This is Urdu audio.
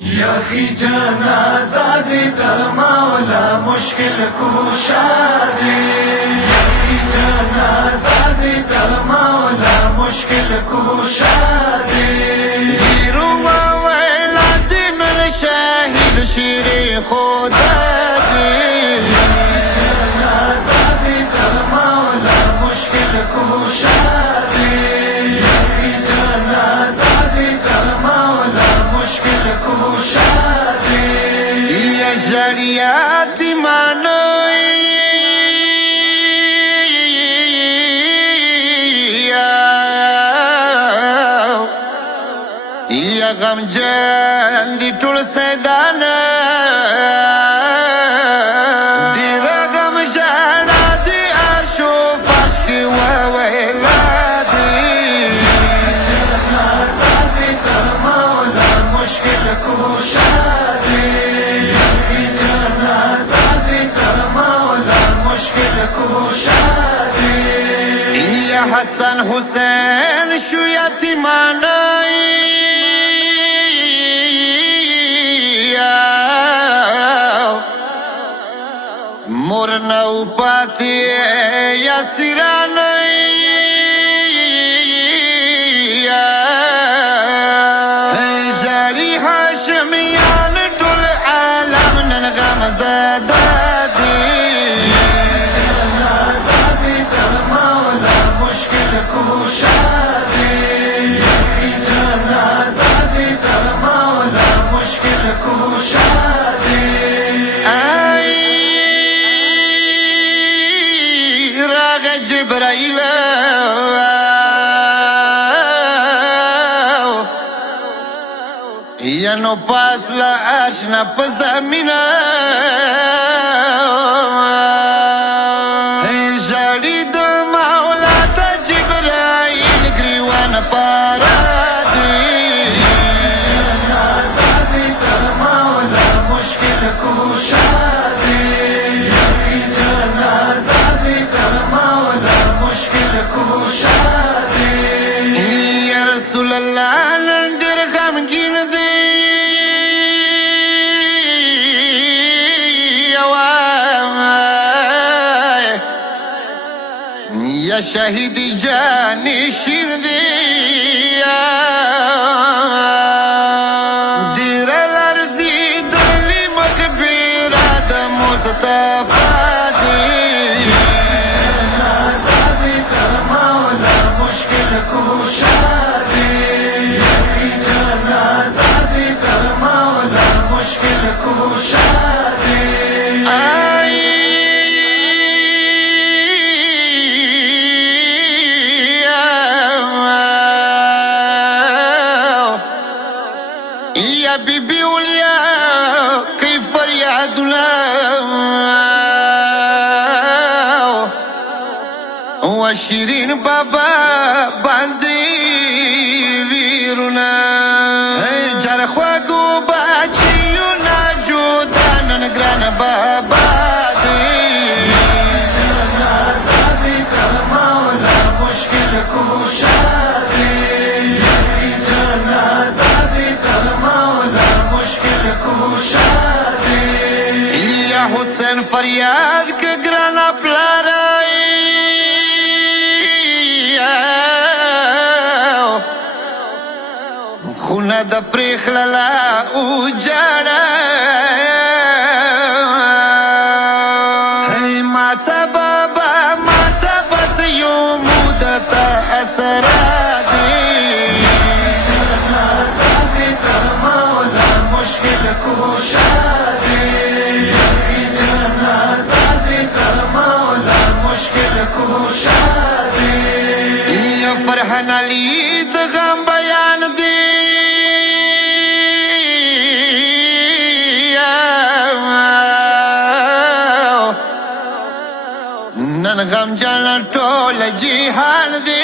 یخی جنازہ دیتا مولا مشکل کوشا دے، یخی جنازہ دیتا مولا مشکل کوشا دے. گیرو ویلا دین شاہد شیر خدا دے، جنازہ دیتا مولا مشکل کوشا دے، یخی جنازہ دیتا مولا مشکل کوشا دے. یا جریات مانوی یا غم جان دی ټول سیدانا دیر غم جانا دی عرشو فرش کی وویلا دی. جنازہ دیتا مولا مشکل کوشا دے، یخی جنازہ دیتا مولا مشکل کوشا دے. یا حسن حسین شو یتیمانای مورنا پاتی یا سیرانی جاری هاشمیان ټول عالم نن غم زده دی. جنازہ دیتا مولا مشکل کوشا دے، یخی جنازہ دیتا مولا مشکل کوشا دے. راغ جبرائیل یا نو پاس لا آشنا پا زمینا جاڑی دا مولا تا جبرائیل گریوان پارا دی. جنازہ دیتا مولا مشکل کوشا دے، یخی جنازہ دیتا مولا مشکل کوشا دے. یا رسول اللہ لندر غمگین دی یا شهیدی جانی شیر دی دیر لرزی دلی مقبیره دا مصطفی دی. جنازہ دیتا مولا مشکل کوشا دے، یخی جنازہ دیتا مولا مشکل کوشا دے. یا بی بی اولیا کئی فریادنا و شیرین بابا باندی ویرونا جرخواگو باچیونا جودانن گران بابا دی. جنازہ دیتا مولا مشکل کوشا دے، یخی جنازہ دیتا مولا مشکل کوشا دے. یا حسین فریاد کے گرانا پلارائی خونه د پریخللا او جاڑا ماتا بابا ماتا بس یو مودتا اسرا دی. جنازہ دیتا مولا مشکل کوشا دے، یخی جنازہ دیتا مولا مشکل کوشا دے. یا فرحان علی د غم بیان دی نن غم جان ټول جهان دی.